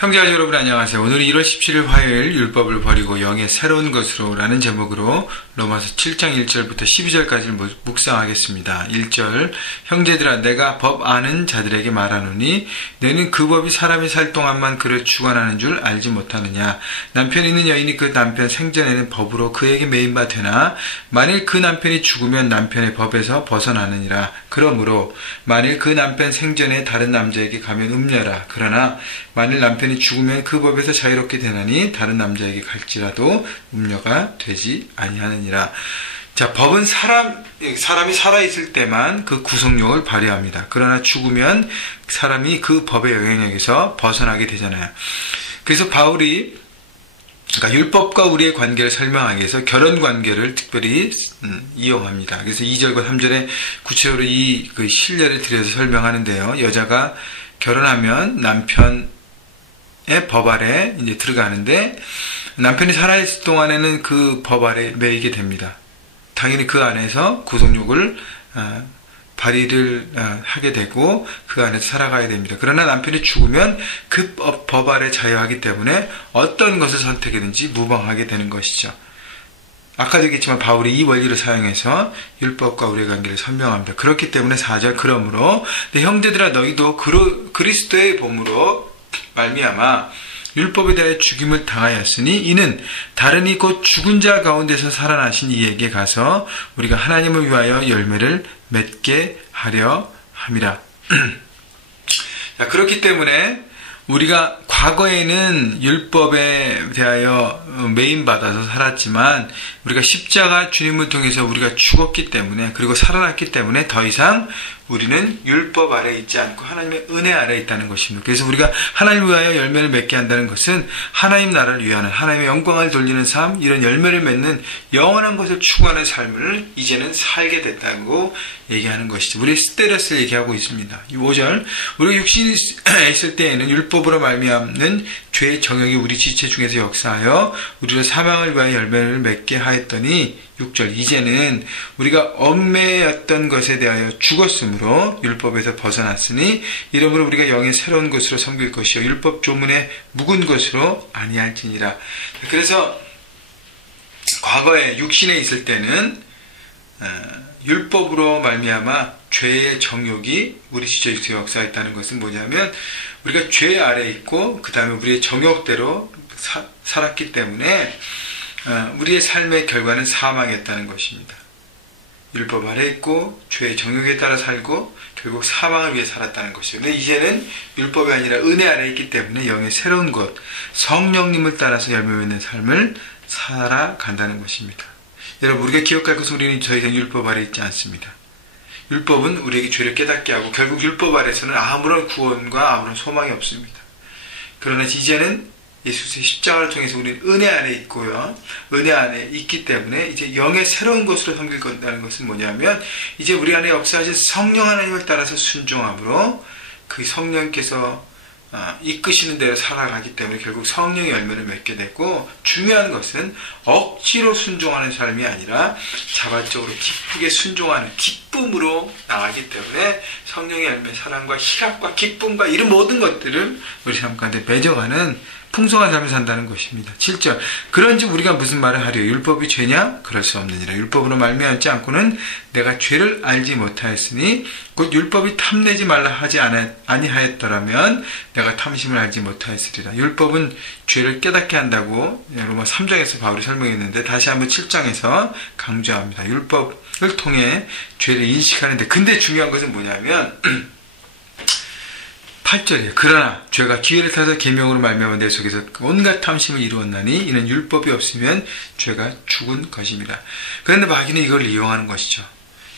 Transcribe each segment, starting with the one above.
형제자매 여러분 안녕하세요. 오늘 1월 17일 화요일 율법을 버리고 영의 새로운 것으로 라는 제목으로 로마서 7장 1절부터 12절까지를 묵상하겠습니다. 1절 형제들아 내가 법 아는 자들에게 말하노니 너는 그 법이 사람이 살 동안만 그를 주관하는 줄 알지 못하느냐. 남편 있는 여인이 그 남편 생전에는 법으로 그에게 매인 바 되나 만일 그 남편이 죽으면 남편의 법에서 벗어나느니라. 그러므로 만일 그 남편 생전에 다른 남자에게 가면 음녀라. 그러나 만일 남편이 죽으면 그 법에서 자유롭게 되나니 다른 남자에게 갈지라도 음녀가 되지 아니하느니라. 자, 법은 사람이 살아있을 때만 그 구속력을 발휘합니다. 그러나 죽으면 사람이 그 법의 영향력에서 벗어나게 되잖아요. 그래서 바울이 그러니까 율법과 우리의 관계를 설명하기 위해서 결혼 관계를 특별히 이용합니다. 그래서 2절과 3절에 구체적으로 그 신뢰를 들여서 설명하는데요. 여자가 결혼하면 남편의 법 아래 이제 들어가는데 남편이 살아있을 동안에는 그 법 아래 매이게 됩니다. 당연히 그 안에서 구속력을 발휘를 하게 되고 그 안에서 살아가야 됩니다. 그러나 남편이 죽으면 그 법 아래 자유하기 때문에 어떤 것을 선택하든지 무방하게 되는 것이죠. 아까도 얘기했지만 바울이 이 원리를 사용해서 율법과 우리의 관계를 설명합니다. 그렇기 때문에 4절 그러므로 형제들아 너희도 그리스도의 몸으로 말미암아 율법에 대하여 죽임을 당하였으니 이는 다른이 곧 죽은 자 가운데서 살아나신 이에게 가서 우리가 하나님을 위하여 열매를 맺게 하려 함이라. 자, 그렇기 때문에 우리가 과거에는 율법에 대하여 매인받아서 살았지만 우리가 십자가 주님을 통해서 우리가 죽었기 때문에 그리고 살아났기 때문에 더 이상 우리는 율법 아래 있지 않고 하나님의 은혜 아래 있다는 것입니다. 그래서 우리가 하나님을 위하여 열매를 맺게 한다는 것은 하나님 나라를 위하는 하나님의 영광을 돌리는 삶, 이런 열매를 맺는 영원한 것을 추구하는 삶을 이제는 살게 됐다고 얘기하는 것이죠. 우리 스테레스를 얘기하고 있습니다. 5절 우리가 육신에 있을 때에는 율법으로 말미암는 죄의 정욕이 우리 지체 중에서 역사하여 우리를 사망을 위하여 열매를 맺게 하였더니 6절 이제는 우리가 얽매였던 것에 대하여 죽었으므로 율법에서 벗어났으니 이러므로 우리가 영의 새로운 것으로 섬길 것이요 율법 조문에 묵은 것으로 아니할지니라. 그래서 과거에 육신에 있을 때는 율법으로 말미암아 죄의 정욕이 우리 지체에서 역사했다는 것은 뭐냐면 우리가 죄 아래 있고 그 다음에 우리의 정욕대로 살았기 때문에 우리의 삶의 결과는 사망이었다는 것입니다. 율법 아래 있고 죄의 정욕에 따라 살고 결국 사망을 위해 살았다는 것이죠. 근데 이제는 율법이 아니라 은혜 아래 있기 때문에 영의 새로운 것, 성령님을 따라서 열매 맺는 삶을 살아간다는 것입니다. 여러분 우리가 기억할 것은 우리는 더 이상 율법 아래 있지 않습니다. 율법은 우리에게 죄를 깨닫게 하고 결국 율법 아래서는 아무런 구원과 아무런 소망이 없습니다. 그러나 이제는 예수의 십자가를 통해서 우리는 은혜 안에 있고요. 은혜 안에 있기 때문에 이제 영의 새로운 것으로 섬길 건다는 것은 뭐냐면 이제 우리 안에 역사하신 성령 하나님을 따라서 순종함으로 그 성령께서 이끄시는 대로 살아가기 때문에 결국 성령의 열매를 맺게 되고 중요한 것은 억지로 순종하는 삶이 아니라 자발적으로 기쁘게 순종하는 기쁨으로 나가기 때문에 성령의 열매, 사랑과 희락과 기쁨과 이런 모든 것들을 우리 삶 가운데 맺어가는 풍성한 삶을 산다는 것입니다. 7절 그런지 우리가 무슨 말을 하리요 율법이 죄냐? 그럴 수 없느니라. 율법으로 말미암지 않고는 내가 죄를 알지 못하였으니 곧 율법이 탐내지 말라 하지 아니하였더라면 내가 탐심을 알지 못하였으리라. 율법은 죄를 깨닫게 한다고 로마 3장에서 바울이 설명했는데 다시 한번 7장에서 강조합니다. 율법을 통해 죄를 인식하는데 근데 중요한 것은 뭐냐면 8절이에요. 그러나 죄가 기회를 타서 계명으로 말미암아 내 속에서 온갖 탐심을 이루었나니 이는 율법이 없으면 죄가 죽은 것입니다. 그런데 마귀는 이걸 이용하는 것이죠.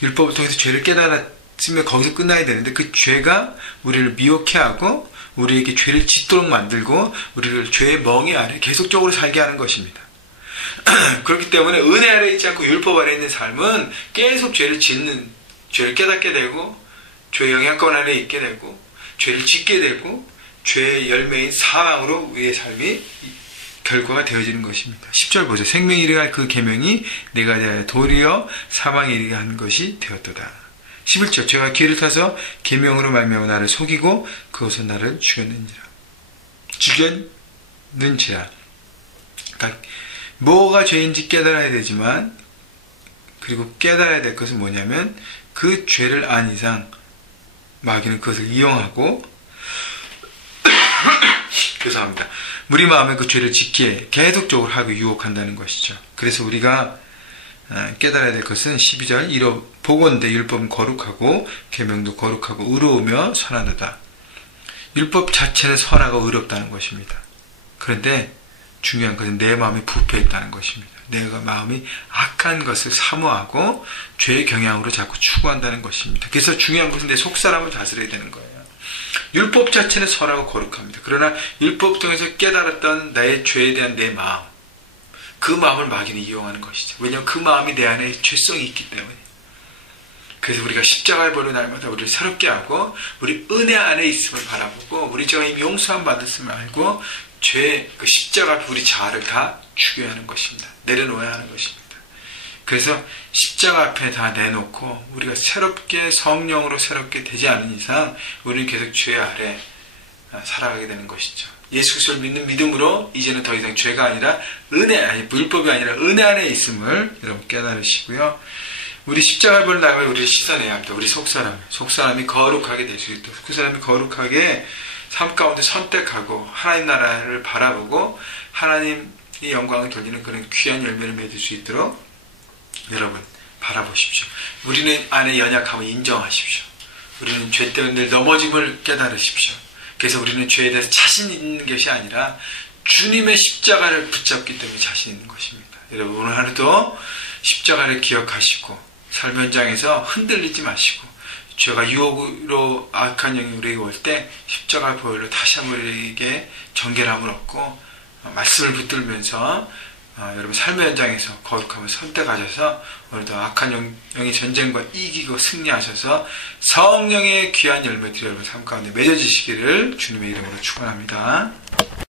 율법을 통해서 죄를 깨달았으면 거기서 끝나야 되는데 그 죄가 우리를 미혹해 하고 우리에게 죄를 짓도록 만들고 우리를 죄의 멍에 아래 계속적으로 살게 하는 것입니다. 그렇기 때문에 은혜 아래 있지 않고 율법 아래 있는 삶은 계속 죄를 깨닫게 되고 죄의 영향권 아래 있게 되고 죄를 짓게 되고 죄의 열매인 사망으로 우리의 삶이 결과가 되어지는 것입니다. 10절 보세요. 생명이 이르게 할 그 계명이 내가 대하여 도리어 사망에 이르게 한 것이 되었도다. 11절 죄가 기회를 타서 계명으로 말미암아 나를 속이고 그것은 나를 죽였느니라. 죽였는 죄야. 그러니까 뭐가 죄인지 깨달아야 되지만, 그리고 깨달아야 될 것은 뭐냐면 그 죄를 안 이상 마귀는 그것을 이용하고 죄송합니다. 우리 마음에 그 죄를 짓기에 계속적으로 하고 유혹한다는 것이죠. 그래서 우리가 깨달아야 될 것은 12절 보건대 율법은 거룩하고 계명도 거룩하고 의로우며 선하다. 율법 자체는 선하고 의롭다는 것입니다. 그런데 중요한 것은 내 마음이 부패했다는 것입니다. 내가 마음이 악한 것을 사모하고 죄의 경향으로 자꾸 추구한다는 것입니다. 그래서 중요한 것은 내 속사람을 다스려야 되는 거예요. 율법 자체는 선하고 거룩합니다. 그러나 율법 통해서 깨달았던 나의 죄에 대한 내 마음, 그 마음을 마귀는 이용하는 것이죠. 왜냐하면 그 마음이 내 안에 죄성이 있기 때문에. 그래서 우리가 십자가의 벌로 날마다 우리를 새롭게 하고 우리 은혜 안에 있음을 바라보고 우리 죄가 이미 용서함 받았음을 알고 죄의 그 십자가 우리 자아를 다 죽여야 하는 것입니다. 내려놓아야 하는 것입니다. 그래서 십자가 앞에 다 내놓고 우리가 새롭게 성령으로 새롭게 되지 않은 이상 우리는 계속 죄 아래 살아가게 되는 것이죠. 예수 그리스도를 믿는 믿음으로 이제는 더 이상 죄가 아니라 율법이 아니라 은혜 안에 있음을 여러분 깨달으시고요. 우리 십자가의 벌을 나가면 우리를 씻어내야 합니다. 우리 속사람이 거룩하게 될 수 있도록 그 사람이 거룩하게 삶 가운데 선택하고 하나님 나라를 바라보고 하나님의 영광을 돌리는 그런 귀한 열매를 맺을 수 있도록 여러분 바라보십시오. 우리는 안에 연약함을 인정하십시오. 우리는 죄 때문에 늘 넘어짐을 깨달으십시오. 그래서 우리는 죄에 대해서 자신 있는 것이 아니라 주님의 십자가를 붙잡기 때문에 자신 있는 것입니다. 여러분 오늘 하루도 십자가를 기억하시고 삶 현장에서 흔들리지 마시고 죄가 유혹으로 악한 영이 우리에게 올 때 십자가 보혈로 다시 한번 우리에게 정결함을 얻고 말씀을 붙들면서 여러분 삶의 현장에서 거룩함을 선택하셔서 오늘도 악한 영의 전쟁과 이기고 승리하셔서 성령의 귀한 열매들이 여러분 삶 가운데 맺어지시기를 주님의 이름으로 축원합니다.